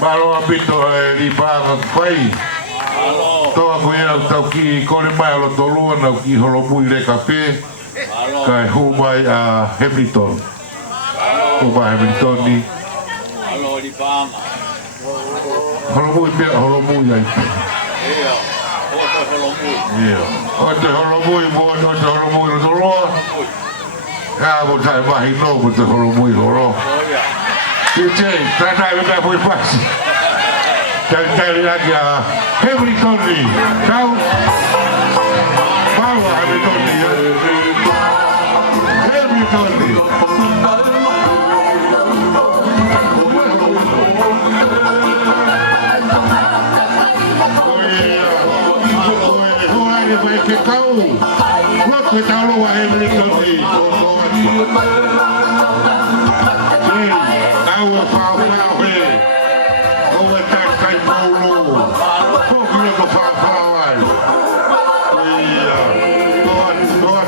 Malo abito di paga pai. Toa ko ia tau ki kore mai o tolua na ki holomui le kape. Kai humai a Hamilton. Humai Hamilton ni. Alo di paga. Holomui pe holomui ai. Iya. O holomui. Iya. O holomui mo o holomui o tolua. Ya mo tai mai no mo holomui horo. Dice, trata de ver muy fácil. Cari lagi a Hamilton ni. Kau bawa Hamilton ni. Hamilton ni. Que kau, waktu tahu Hamilton ni. Kau fau he. Kau tak kai Paulo. Kau kena kau fau ai. Iya. Tuan.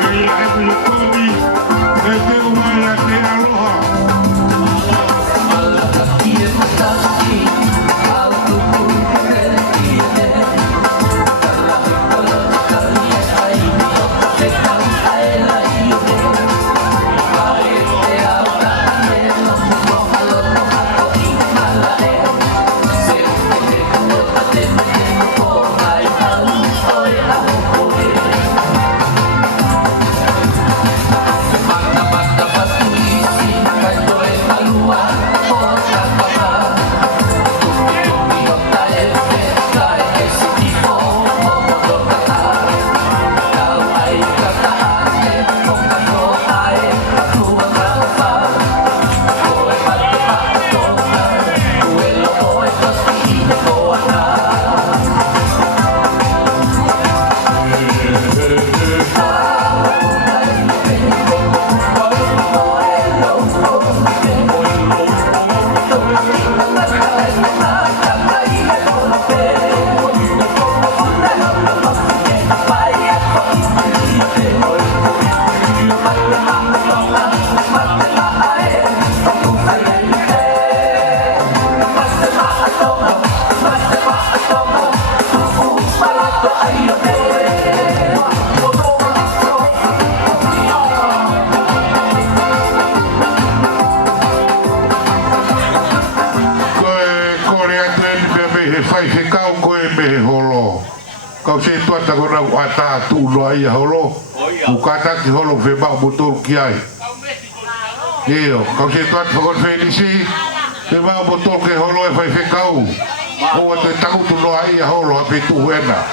Iya, Hamilton ni. Este umai ate aloha. he fai he kau koe me he holo. Kau se tuata kona ata tu loa ia holo. Ukata ki holo fe ba botol ki ai. Iyo, kau se tuata kona fe nisi. Fe ba botol ke holo e fai he kau. O te taku tu loa ia holo a pe tu huena.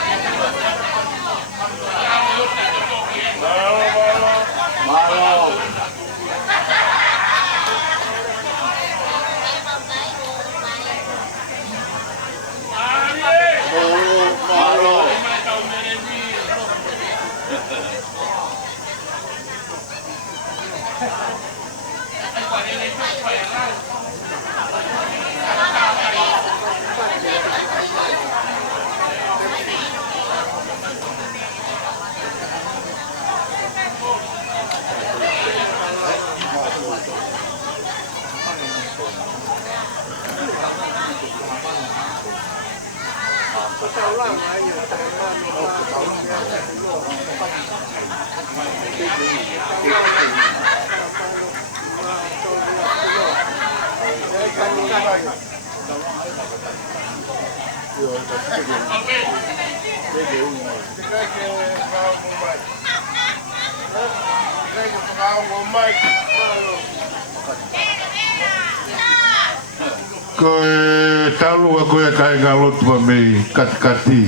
Koe talu a koe kai ngā lotu pa mei katikati.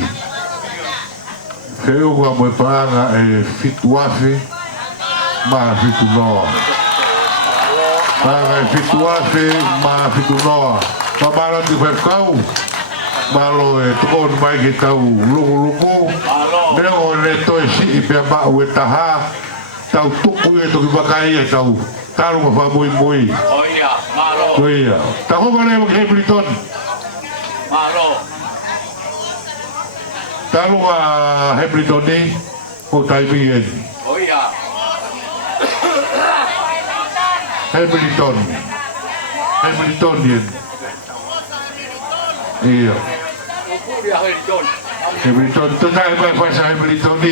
Keu ngā moe paanga e fitu afe, maa fitu noa. Paanga e fitu afe, maa fitu noa. Pa mara ti whai kau, malo e tukon mai ke tau lungu. Mea o ne toi si i pia maa ue taha, tau tuku e toki wakai e tau. Taru ma wha mui mui. Oia, malo. Oia. Ta hoka leo ki Hamilton. Malo. Taru a Hamilton ni, o taimi en. Oia. Hamilton. Hamilton yen. Iya. Kuria Hamilton. Hamilton, tu tak apa pasal Hamilton ni.